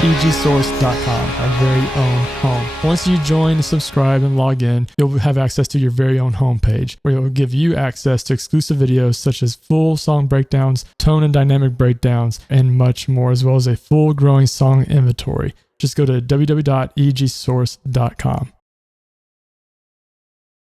the.egsource.com, our very own home. Once you join, subscribe, and log in, you'll have access to your very own homepage, where it will give you access to exclusive videos such as full song breakdowns, tone and dynamic breakdowns, and much more, as well as a full growing song inventory. Just go to www.egsource.com.